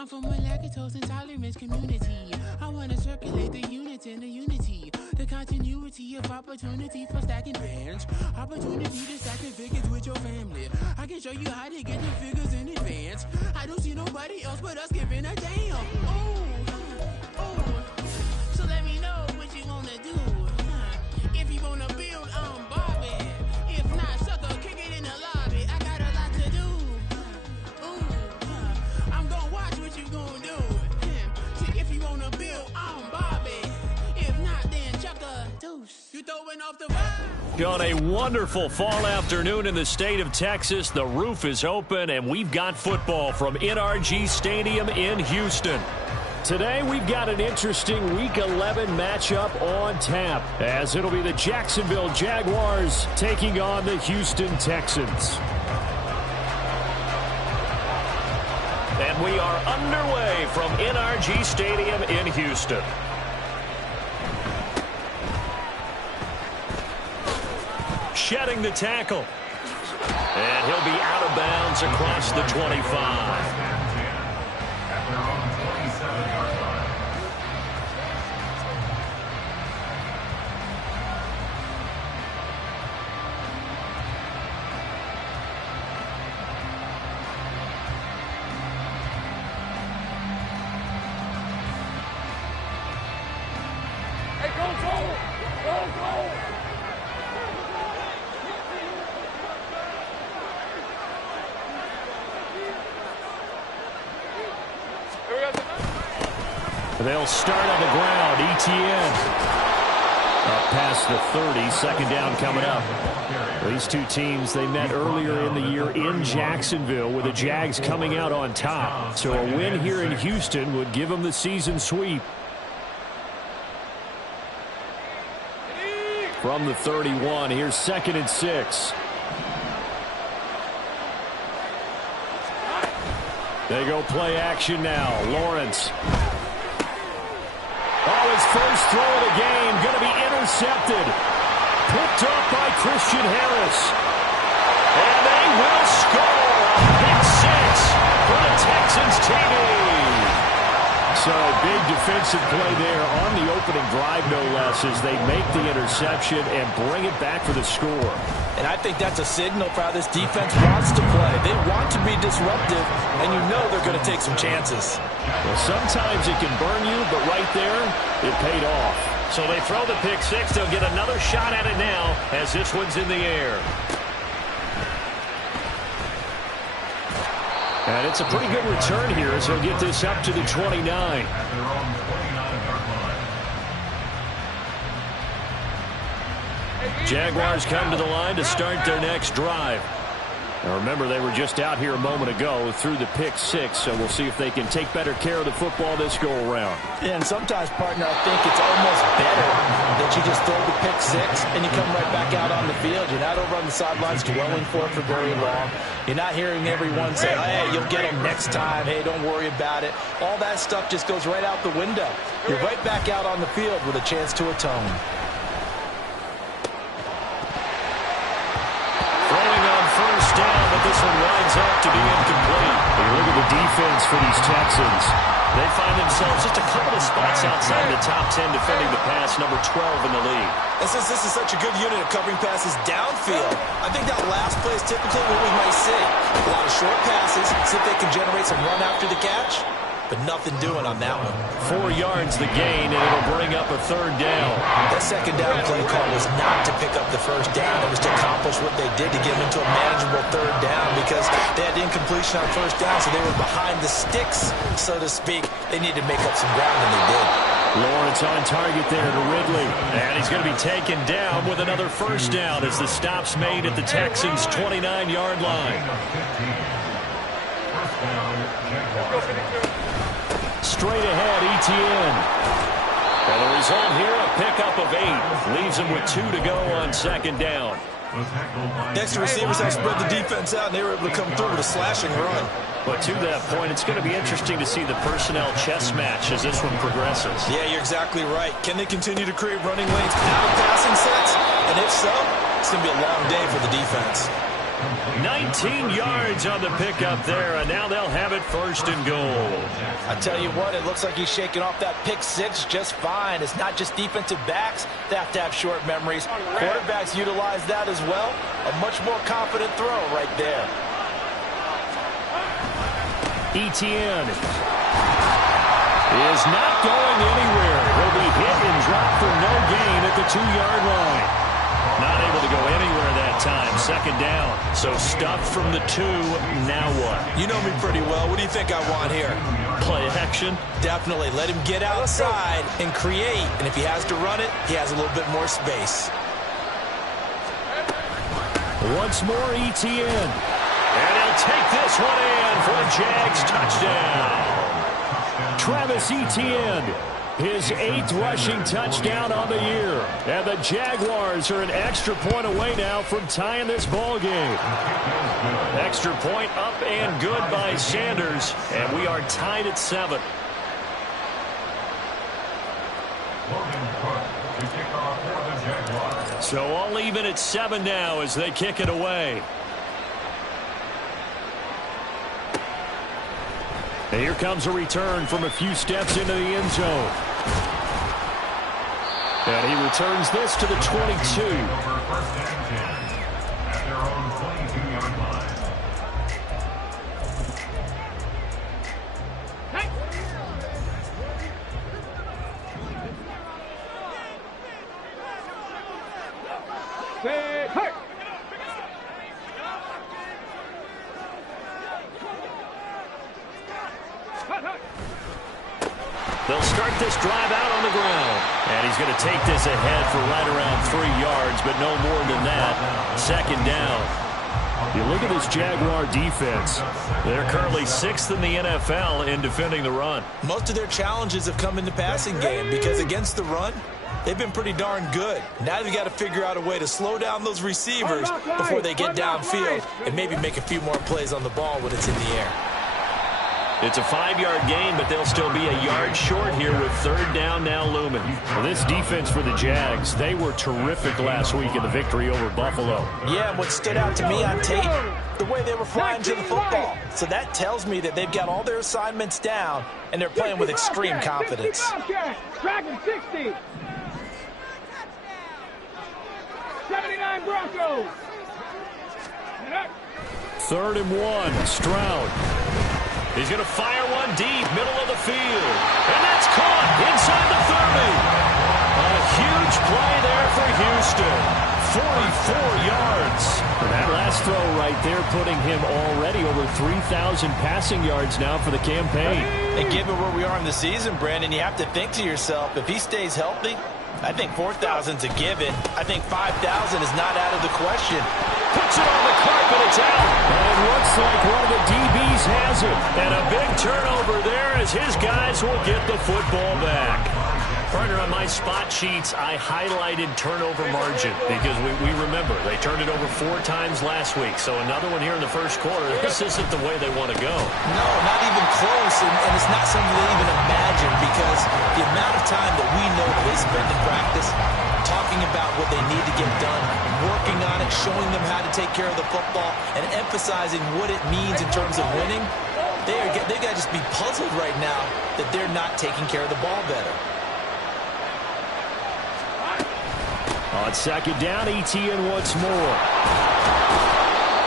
I'm from a lactose intolerance community. I want to circulate the units and the unity. The continuity of opportunity for stacking bands. Opportunity to stack the figures with your family. I can show you how to get the figures in advance. I don't see nobody else but us giving a damn. Oh. So let me know what you wanna do. If you wanna build, I'm Bobby. If not, sucker, kick it in the lobby. I got a lot to do. I'm gonna watch what you gonna do. See, if you wanna build, I'm Bobby. If not, then chuck a deuce. You throwing off the vibe. On a wonderful fall afternoon in the state of Texas, the roof is open, and we've got football from NRG Stadium in Houston. Today, we've got an interesting Week 11 matchup on tap, as it'll be the Jacksonville Jaguars taking on the Houston Texans. And we are underway from NRG Stadium in Houston. Shedding the tackle. And he'll be out of bounds across the 25. They'll start on the ground. Etienne up past the 30. Second down coming up. These two teams, they met earlier in the year in Jacksonville with the Jags coming out on top. So a win here in Houston would give them the season sweep. From the 31, here's 2nd and 6. They go play action now. Lawrence. Oh, his first throw of the game going to be intercepted. Picked up by Christian Harris. And they will score. Pick 6 for the Texans TV. So big defensive play there on the opening drive, no less, as they make the interception and bring it back for the score. And I think that's a signal for how this defense wants to play. They want to be disruptive, and you know they're going to take some chances. Well, sometimes it can burn you, but right there, it paid off. So they throw the pick 6. They'll get another shot at it now as this one's in the air. And it's a pretty good return here as he'll get this up to the 29. Jaguars come to the line to start their next drive. Now remember, they were just out here a moment ago through the pick 6, so we'll see if they can take better care of the football this go-around. Yeah, and sometimes, partner, I think it's almost better that you just throw the pick 6 and you come right back out on the field. You're not over on the sidelines dwelling for it for very long. You're not hearing everyone say, hey, you'll get them next time. Hey, don't worry about it. All that stuff just goes right out the window. You're right back out on the field with a chance to atone. This one winds up to be incomplete. Look at the defense for these Texans. They find themselves just a couple of spots outside the top 10 defending the pass, number 12 in the league. And since this is such a good unit of covering passes downfield, I think that last play is typically what we might see. A lot of short passes, see if they can generate some run after the catch. But nothing doing on that one. 4 yards the gain, and it'll bring up a 3rd down. That second down play call was not to pick up the first down. It was to accomplish what they did to get them into a manageable 3rd down because they had incompletion on first down, so they were behind the sticks, so to speak. They needed to make up some ground, and they did. Lawrence on target there to Ridley. And he's going to be taken down with another first down as the stop's made at the Texans' 29-yard line. Straight ahead, Etienne. And the result here, a pickup of 8. Leaves him with 2 to go on 2nd down. Next, the receivers have spread the defense out, and they were able to come through with a slashing run. But to that point, it's going to be interesting to see the personnel chess match as this one progresses. Yeah, you're exactly right. Can they continue to create running lanes out of passing sets? And if so, it's going to be a long day for the defense. 19 yards on the pickup there, and now they'll have it 1st and goal. tell you what, it looks like he's shaking off that pick six just fine. It's not just defensive backs that have to have short memories. Quarterbacks utilize that as well. A much more confident throw right there. Etienne is not going anywhere. He'll be hit and dropped for no gain at the 2-yard line. Not able to go anywhere that time. Second down. So stuffed from the 2. Now what? You know me pretty well. What do you think I want here? Play action? Definitely. Let him get outside and create. And if he has to run it, he has a little bit more space. Once more, Etienne. And he'll take this one in for a Jags touchdown. Travis Etienne, his 8th rushing touchdown on the year. And the Jaguars are an extra point away now from tying this ball game. Extra point up and good by Sanders. And we are tied at 7. So all even at 7 now as they kick it away. And here comes a return from a few steps into the end zone. And he returns this to the 22. They'll start this drive out on the ground. And he's going to take this ahead for right around 3 yards, but no more than that. Second down. You look at this Jaguar defense. They're currently 6th in the NFL in defending the run. Most of their challenges have come in the passing game because against the run, they've been pretty darn good. Now they've got to figure out a way to slow down those receivers before they get downfield and maybe make a few more plays on the ball when it's in the air. It's a 5-yard gain, but they'll still be a yard short here with third down now looming. Well, this defense for the Jags, they were terrific last week in the victory over Buffalo. Yeah, and what stood out to me on tape, the way they were flying to the football. So that tells me that they've got all their assignments down, and they're playing with extreme confidence. Dragon 60. 79 Broncos. 3rd and 1, Stroud. He's going to fire one deep, middle of the field. And that's caught inside the 30. A huge play there for Houston. 44 yards. And that last throw right there putting him already over 3,000 passing yards now for the campaign. And given where we are in the season, Brandon, you have to think to yourself, if he stays healthy, I think 4,000's a given. I think 5,000 is not out of the question. Puts it on the carpet, it's out. And it looks like one of the DBs has it. And a big turnover there as his guys will get the football back. Partner, on my spot sheets, I highlighted turnover margin because we remember they turned it over 4 times last week. So another one here in the first quarter. This isn't the way they want to go. No, not even close. And it's not something they even imagine because the amount of time that we know that they spend in practice talking about what they need to get done, working on it, showing them how to take care of the football, and emphasizing what it means in terms of winning, they got to just be puzzled right now that they're not taking care of the ball better. On second down, Etienne once more.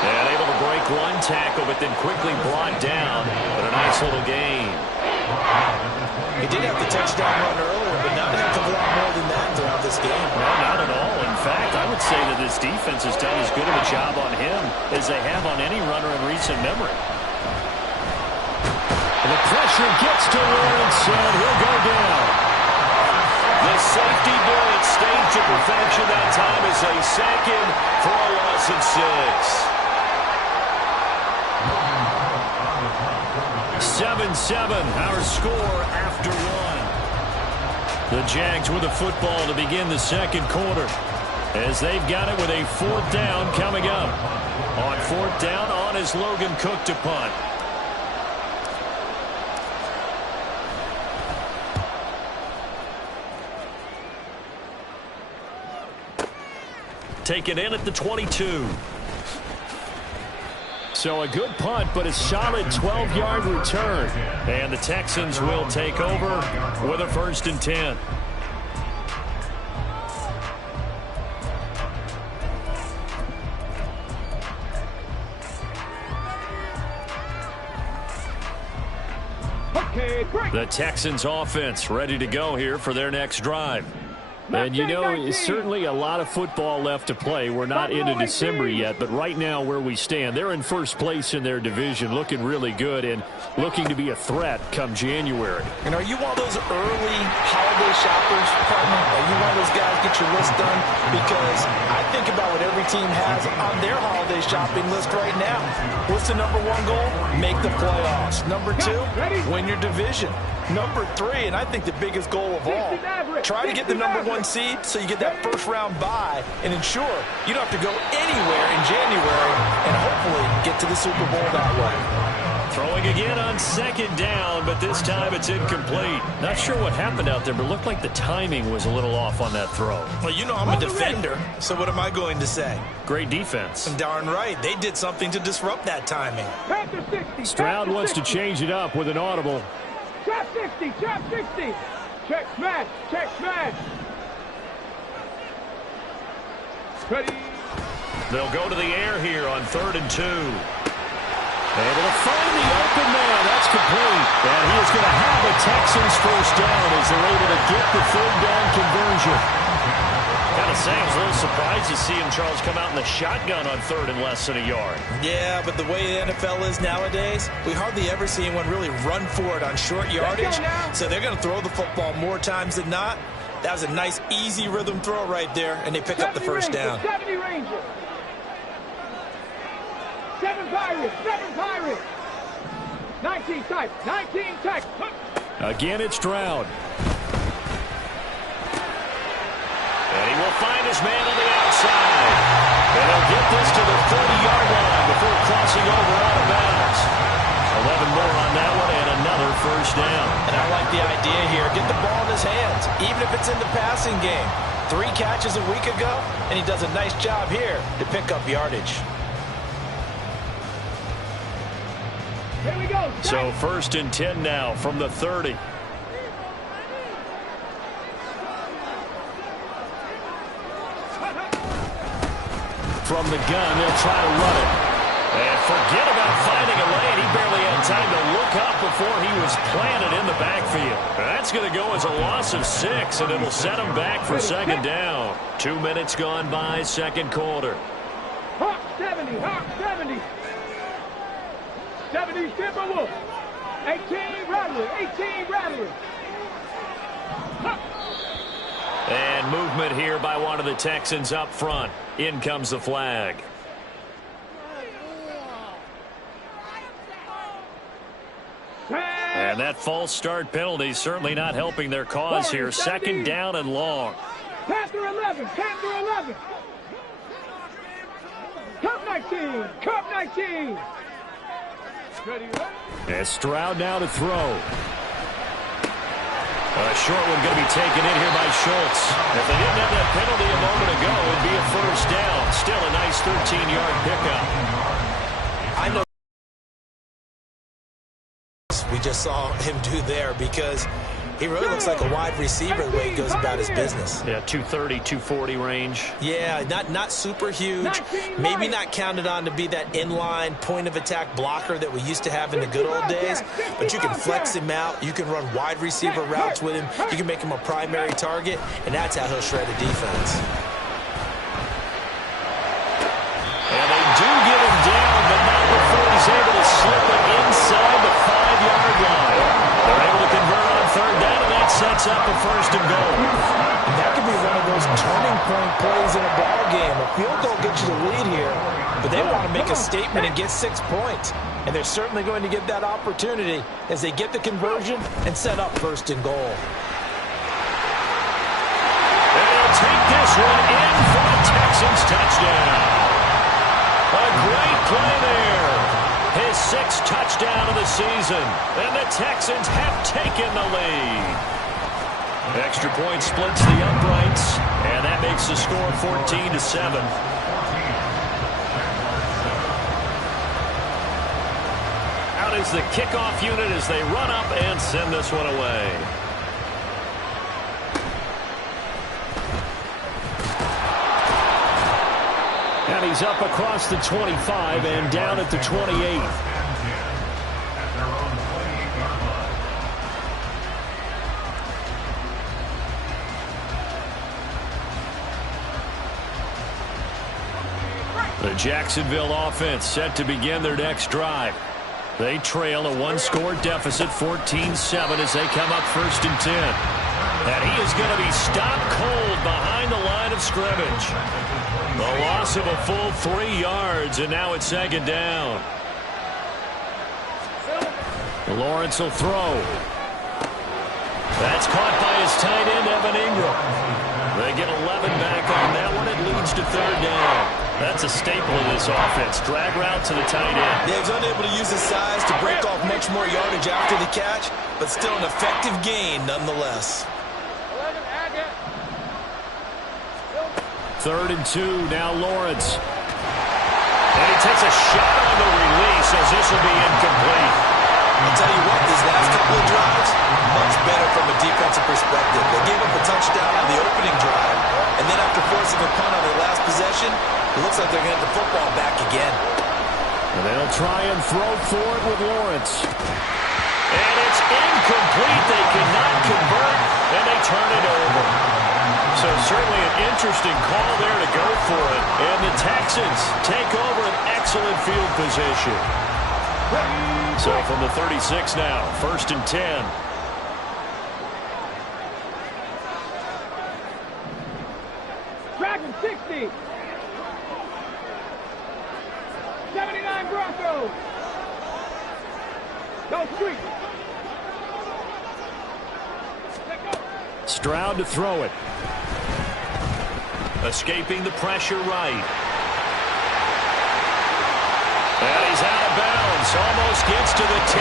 And able to break one tackle, but then quickly brought down. But a nice little gain. He did have the touchdown run earlier, but not a heck of a lot more than that throughout this game. No, not at all. In fact, I would say that this defense has done as good of a job on him as they have on any runner in recent memory. And the pressure gets to Lawrence, and he'll go down. The safety blitz staged to perfection that time as they sack him for a loss of 6. 7-7, our score after 1. The Jags with the football to begin the second quarter as they've got it with a 4th down coming up. On 4th down, on is Logan Cook to punt. Take it in at the 22. So a good punt, but a solid 12-yard return. And the Texans will take over with a 1st and 10. The Texans offense ready to go here for their next drive. And, you know, it's certainly a lot of football left to play. We're not into December yet, but right now where we stand, they're in first place in their division, looking really good and looking to be a threat come January. And are you one of those early holiday shoppers, partner? Are you one of those guys get your list done? Because I think about what every team has on their holiday shopping list right now. What's the number 1 goal? Make the playoffs. Number 2, win your division. Number 3, and I think the biggest goal of all, try to get the number 1 seed so you get that first-round bye and ensure you don't have to go anywhere in January and hopefully get to the Super Bowl that way. Throwing again on 2nd down, but this time it's incomplete. Not sure what happened out there, but it looked like the timing was a little off on that throw. Well, you know I'm a defender, so what am I going to say? Great defense. Darn right. They did something to disrupt that timing. Stroud wants to change it up with an audible. Trap 60, trap 60. Check smash, check smash. Ready. They'll go to the air here on 3rd and 2. Able to find the open man. That's complete. And he is going to have a Texans first down as they're able to get the 3rd down conversion. Kind of saying, I was a little surprised to see him, Charles, come out in the shotgun on 3rd and less than a yard. Yeah, but the way the NFL is nowadays, we hardly ever see anyone really run for it on short yardage. So they're going to throw the football more times than not. That was a nice, easy rhythm throw right there, and they pick up the first down. 70 Rangers. 7 Pirates, 7 Pirates. 19 type, 19 type. Again, it's Stroud. And he will find his man on the outside. And he'll get this to the 30-yard line before crossing over out of bounds. 11 more on that one and another first down. And I like the idea here. Get the ball in his hands, even if it's in the passing game. 3 catches a week ago, and he does a nice job here to pick up yardage. Here we go. So 1st and 10 now from the 30. From the gun, they'll try to run it. And forget about finding a lane. He barely had time to look up before he was planted in the backfield. That's going to go as a loss of 6, and it'll set him back for 2nd down. 2 minutes gone by, 2nd quarter. Hawk 70, Hawk 70. 70 Timberwolves. 18 Rattlers, 18 Rattlers. And movement here by one of the Texans up front. In comes the flag. And that false start penalty certainly not helping their cause here. 2nd down and long. Panther 11, Panther 11. Cup 19, Cup 19. And Stroud now to throw. A short one going to be taken in here by Schultz. If they didn't have that penalty a moment ago, it would be a first down. Still a nice 13-yard pickup. I know we just saw him do there because he really looks like a wide receiver the way he goes about his business. Yeah, 230, 240 range. Yeah, not super huge. Maybe not counted on to be that inline point-of-attack blocker that we used to have in the good old days. But you can flex him out. You can run wide receiver routes with him. You can make him a primary target, and that's how he'll shred a defense. And they do get him down, but not before he's able to slip it inside the 5-yard line. They're able to convert on 3rd down, and that sets up a 1st and goal. And that could be one of those turning point plays in a ball game. A field goal gets you the lead here, but they want to make a statement and get 6 points. And they're certainly going to get that opportunity as they get the conversion and set up 1st and goal. And they'll take this one in for a Texans touchdown. A great play there. His 6th touchdown of the season. And the Texans have taken the lead. Extra point splits the uprights. And that makes the score 14-7. out is the kickoff unit as they run up and send this one away. And he's up across the 25 and down at the 28. The Jacksonville offense set to begin their next drive. They trail a one-score deficit, 14-7, as they come up 1st and 10. And he is going to be stopped cold behind the line of scrimmage. The loss of a full 3 yards, and now it's 2nd down. Lawrence will throw. That's caught by his tight end, Evan Ingram. They get 11 back on that one. It leads to 3rd down. That's a staple of this offense. Drag route to the tight end. Yeah, he's unable to use his size to break off much more yardage after the catch, but still an effective gain nonetheless. 3rd and 2, now Lawrence. And he takes a shot on the release as this will be incomplete. I'll tell you what, these last couple of drives, much better from a defensive perspective. They gave up a touchdown on the opening drive, and then after forcing a punt on their last possession, it looks like they're going to get the football back again. And they'll try and throw forward with Lawrence. And it's incomplete. They cannot convert, and they turn it over. So certainly an interesting call there to go for it. And the Texans take over an excellent field position. So from the 36 now, 1st and 10. Dragon 60. 79 Broncos. Go street. Stroud to throw it. Escaping the pressure right. And he's out of bounds. Almost gets to the 10.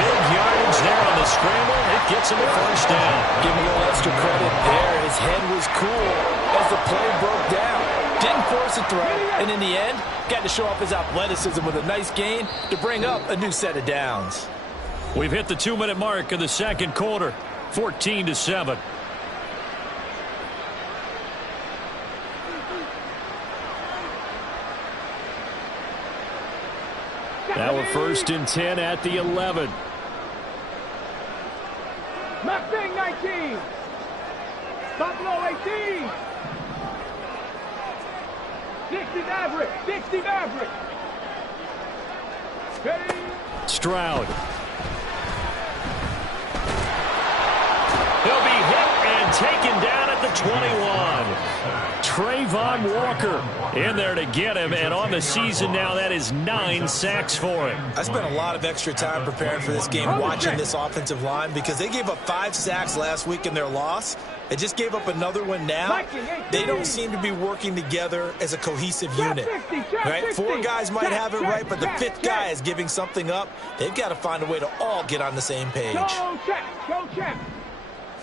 Big yardage there on the scramble. It gets him a 1st down. Give him a little extra credit there. His head was cool as the play broke down. Didn't force a throw, and in the end, got to show off his athleticism with a nice gain to bring up a new set of downs. We've hit the 2-minute mark of the 2nd quarter. 14-7. Now we're 1st and 10 at the 11. Mustang 19. Buffalo 18. 60 Maverick. 60 Maverick. Ready. Stroud. He'll be hit and taken down at the 21. Trayvon Walker in there to get him, and on the season now, that is 9 sacks for him. I spent a lot of extra time preparing for this game, watching this offensive line, because they gave up 5 sacks last week in their loss. They just gave up another one now. They don't seem to be working together as a cohesive unit. Right? 4 guys might have it right, but the 5th guy is giving something up. They've got to find a way to all get on the same page. Go check. Go check.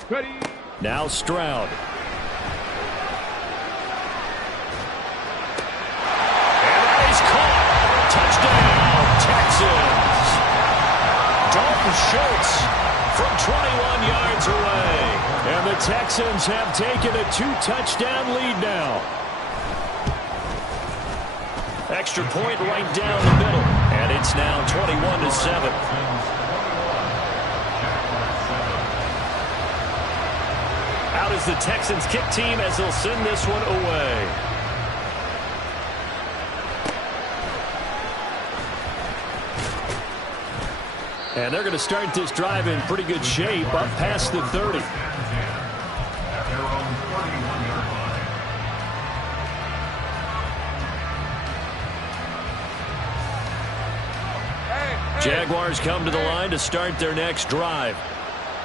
Ready. Now Stroud. And that is caught. Touchdown, Texans. Dalton Schultz from 21 yards away. And the Texans have taken a 2-touchdown lead now. Extra point right down the middle. And it's now 21-7. Out is the Texans kick team as they'll send this one away. And they're going to start this drive in pretty good shape up past the 30. Jaguars come to the line to start their next drive.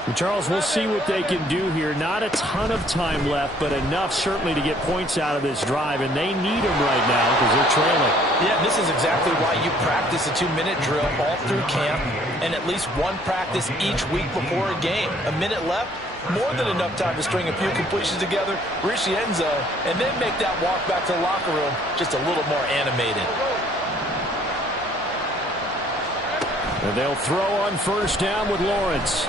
And Charles, we'll see what they can do here. Not a ton of time left, but enough certainly to get points out of this drive, and they need them right now because they're trailing. Yeah, this is exactly why you practice a 2-minute drill all through camp and at least one practice each week before a game. A minute left, more than enough time to string a few completions together, reach the end zone, and then make that walk back to the locker room just a little more animated. And they'll throw on first down with Lawrence.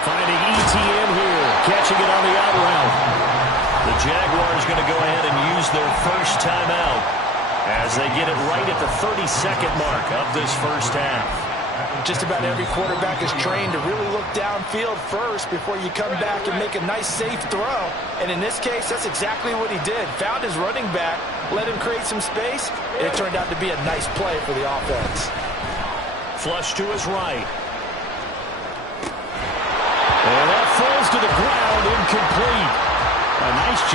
Finding ETN here, catching it on the out route. The Jaguars going to go ahead and use their first timeout as they get it right at the 30-second mark of this first half. Just about every quarterback is trained to really look downfield first before you come back and make a nice, safe throw. And in this case, that's exactly what he did. Found his running back, let him create some space, and it turned out to be a nice play for the offense. Flush to his right. And that falls to the ground, incomplete. A nice